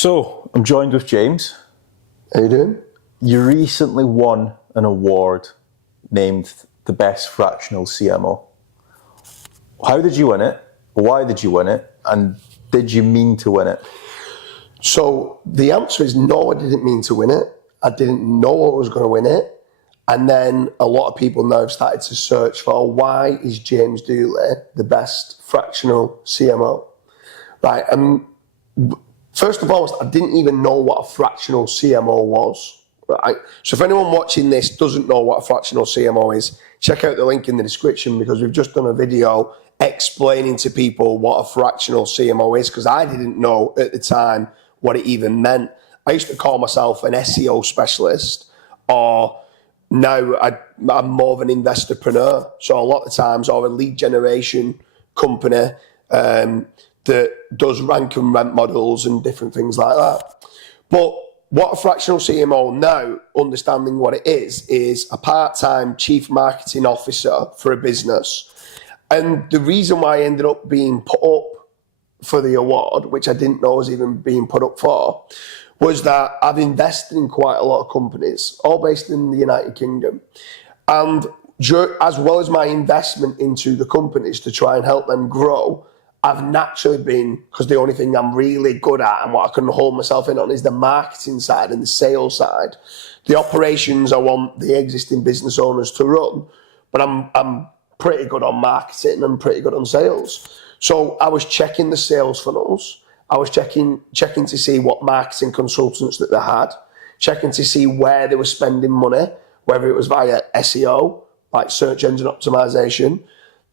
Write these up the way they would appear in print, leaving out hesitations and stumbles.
So, I'm joined with James. How you doing? You recently won an award named the Best Fractional CMO. How did you win it? Why did you win it? And did you mean to win it? So the answer is no, I didn't mean to win it. I didn't know I was going to win it. And then a lot of people now have started to search for why is James Dooley the best fractional CMO? Right. And first of all, I didn't even know what a fractional CMO was. Right. So if anyone watching this doesn't know what a fractional CMO is, check out the link in the description because we've just done a video explaining to people what a fractional CMO is because I didn't know at the time what it even meant. I used to call myself an SEO specialist, or now I'm more of an investorpreneur. So a lot of times, or a lead generation company that does rank and rent models and different things like that. But what a fractional CMO now, understanding what it is a part-time chief marketing officer for a business. And the reason why I ended up being put up for the award, which I didn't know was even being put up for, was that I've invested in quite a lot of companies, all based in the United Kingdom. And as well as my investment into the companies to try and help them grow, I've naturally been, because the only thing I'm really good at and what I can hold myself in on is the marketing side and the sales side. The operations I want the existing business owners to run, but I'm pretty good on marketing and pretty good on sales. So I was checking the sales funnels. I was checking to see what marketing consultants that they had, checking to see where they were spending money, whether it was via SEO, like search engine optimization.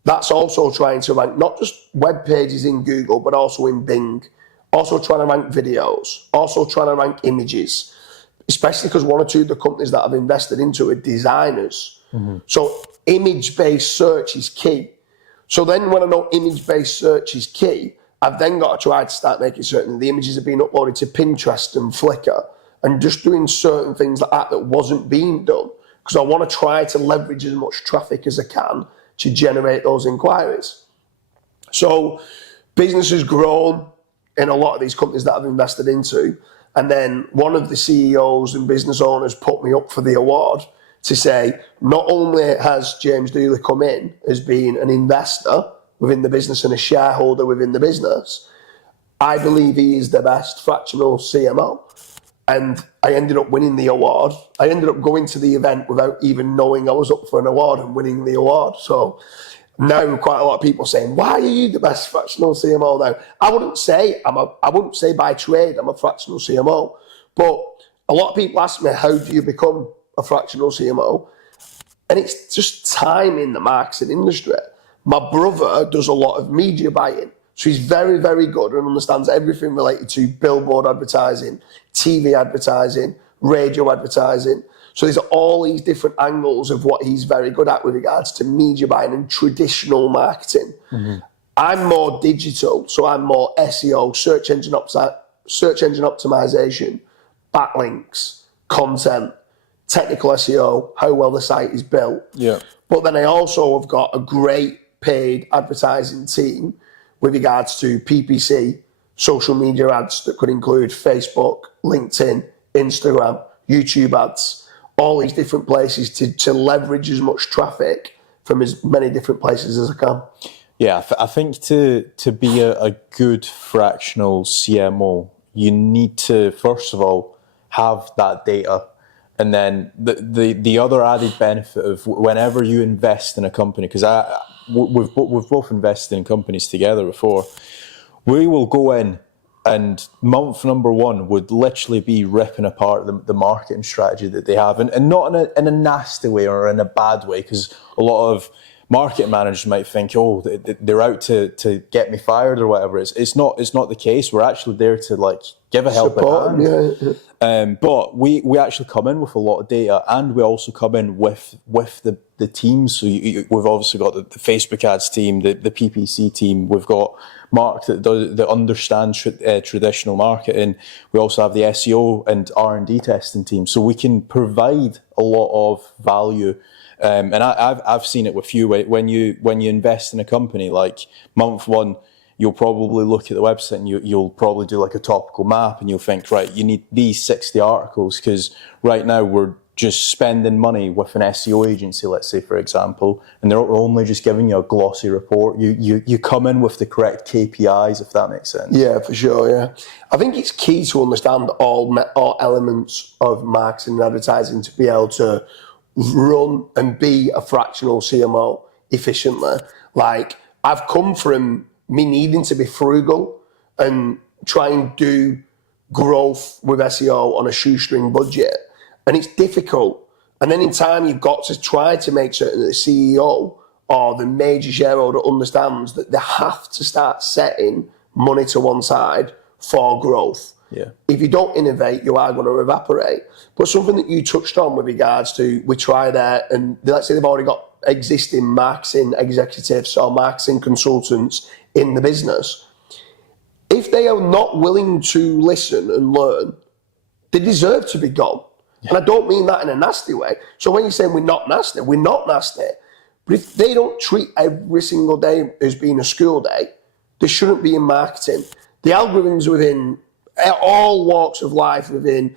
That's also trying to rank not just web pages in Google, but also in Bing. Also trying to rank videos, also trying to rank images, especially because one or two of the companies that I've invested into are designers. Mm-hmm. So image-based search is key. So then when I know image-based search is key, I've then got to try to start making certain the images are being uploaded to Pinterest and Flickr and just doing certain things like that wasn't being done because I want to try to leverage as much traffic as I can to generate those inquiries. So business has grown in a lot of these companies that I've invested into. And then one of the CEOs and business owners put me up for the award to say, not only has James Dooley come in as being an investor within the business and a shareholder within the business, I believe he is the best fractional CMO. And I ended up winning the award. I ended up going to the event without even knowing I was up for an award and winning the award. So now quite a lot of people saying, why are you the best fractional CMO now? I wouldn't say by trade I'm a fractional CMO, but a lot of people ask me, how do you become a fractional CMO? And it's just time in the marketing industry. My brother does a lot of media buying. So he's very, very good and understands everything related to billboard advertising, TV advertising, radio advertising. So there's all these different angles of what he's very good at with regards to media buying and traditional marketing. Mm-hmm. I'm more digital, so I'm more SEO, search engine optimization, backlinks, content, technical SEO, how well the site is built. Yeah. But then I also have got a great paid advertising team with regards to PPC, social media ads that could include Facebook, LinkedIn, Instagram, YouTube ads, all these different places to leverage as much traffic from as many different places as I can. Yeah, I think to be a good fractional CMO, you need to, first of all, have that data. And then the other added benefit of whenever you invest in a company, because we've both invested in companies together before, we will go in and month number one would literally be ripping apart the marketing strategy that they have, and not in a nasty way or in a bad way, because a lot of marketing managers might think, oh, they're out to get me fired or whatever. It's not the case. We're actually there to give a helping hand. Yeah. But we actually come in with a lot of data, and we also come in with the teams. So we've obviously got the Facebook ads team, the PPC team. We've got Mark that understands traditional marketing. We also have the SEO and R&D testing team. So we can provide a lot of value. And I've seen it with you when you invest in a company, like month one, you'll probably look at the website and you'll probably do like a topical map, and you'll think, right, you need these 60 articles, because right now we're just spending money with an SEO agency, let's say, for example, and they're only just giving you a glossy report. You come in with the correct KPIs, if that makes sense. Yeah, for sure, yeah. I think it's key to understand all elements of marketing and advertising to be able to run and be a fractional CMO efficiently. Like, I've come from me needing to be frugal and try and do growth with SEO on a shoestring budget. And it's difficult. And then in time, you've got to try to make certain that the CEO or the major shareholder understands that they have to start setting money to one side for growth. Yeah. If you don't innovate, you are going to evaporate. But something that you touched on with regards to, we try there, and let's say they've already got existing marketing executives or marketing consultants in the business. If they are not willing to listen and learn, they deserve to be gone. And I don't mean that in a nasty way. So when you're saying we're not nasty, we're not nasty. But if they don't treat every single day as being a school day, they shouldn't be in marketing. The algorithms within all walks of life, within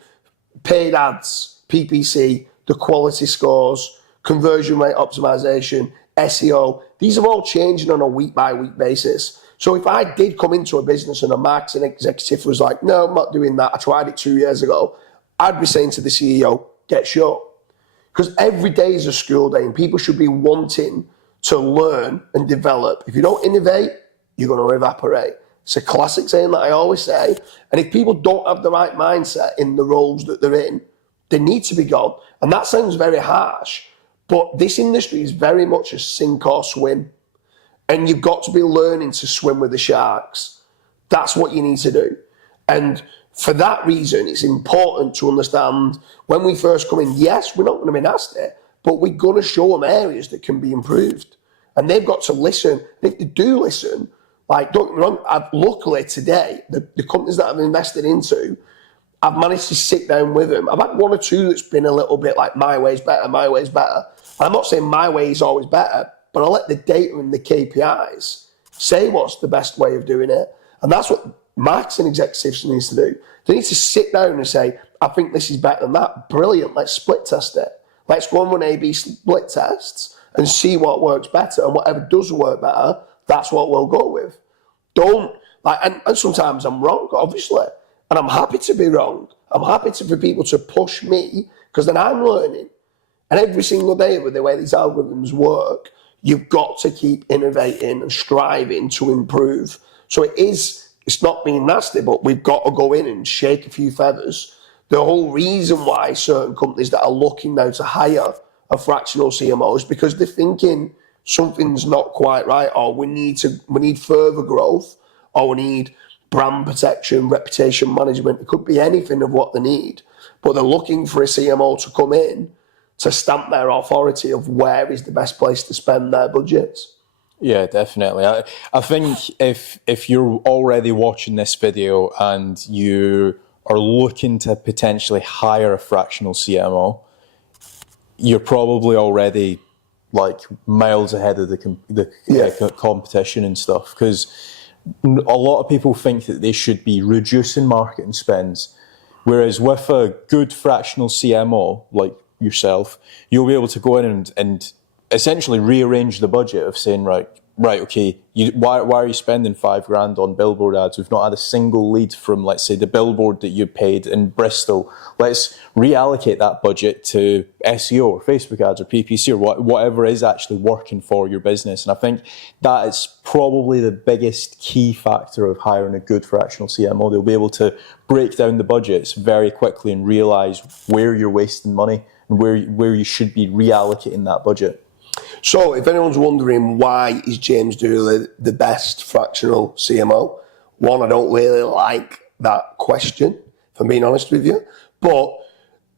paid ads, PPC, the quality scores, conversion rate optimization, SEO, these are all changing on a week by week basis. So if I did come into a business and a marketing executive was like, no, I'm not doing that, I tried it 2 years ago, I'd be saying to the CEO, get shut. Because every day is a school day and people should be wanting to learn and develop. If you don't innovate, you're going to evaporate. It's a classic saying that I always say. And if people don't have the right mindset in the roles that they're in, they need to be gone. And that sounds very harsh, but this industry is very much a sink or swim. And you've got to be learning to swim with the sharks. That's what you need to do. And for that reason, it's important to understand when we first come in, yes, we're not going to be nasty, but we're going to show them areas that can be improved. And they've got to listen. If they do listen, like, don't get me wrong, luckily today, the companies that I've invested into, I've managed to sit down with them. I've had one or two that's been a little bit like, my way's better, my way's better. And I'm not saying my way is always better, but I let the data and the KPIs say what's the best way of doing it. And that's what marketing executives need to do. They need to sit down and say, I think this is better than that. Brilliant. Let's split test it. Let's go and run A/B split tests and see what works better. And whatever does work better, that's what we'll go with. Don't, like, and sometimes I'm wrong, obviously. And I'm happy to be wrong. I'm happy for people to push me, because then I'm learning. And every single day with the way these algorithms work, you've got to keep innovating and striving to improve. So it's not being nasty, but we've got to go in and shake a few feathers. The whole reason why certain companies that are looking now to hire a fractional CMO is because they're thinking something's not quite right, or we need further growth, or we need brand protection, reputation management. It could be anything of what they need, but they're looking for a CMO to come in to stamp their authority of where is the best place to spend their budgets. Yeah, definitely. I think if you're already watching this video and you are looking to potentially hire a fractional CMO, you're probably already like miles ahead of the competition and stuff, because a lot of people think that they should be reducing marketing spends, whereas with a good fractional CMO like yourself, you'll be able to go in and essentially rearrange the budget of saying, right, okay, why are you spending $5,000 on billboard ads? We've not had a single lead from, let's say, the billboard that you paid in Bristol. Let's reallocate that budget to SEO or Facebook ads or PPC or whatever is actually working for your business. And I think that is probably the biggest key factor of hiring a good fractional CMO. They'll be able to break down the budgets very quickly and realize where you're wasting money and where you should be reallocating that budget. So if anyone's wondering why is James Dooley the best fractional CMO, one, I don't really like that question, if I'm being honest with you. But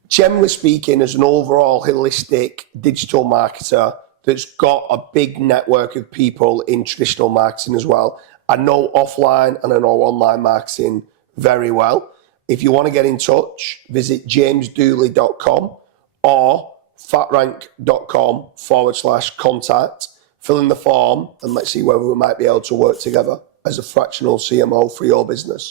generally speaking, as an overall holistic digital marketer that's got a big network of people in traditional marketing as well, I know offline and I know online marketing very well. If you want to get in touch, visit jamesdooley.com or fatrank.com/contact. Fill in the form and let's see whether we might be able to work together. as a fractional CMO for your business?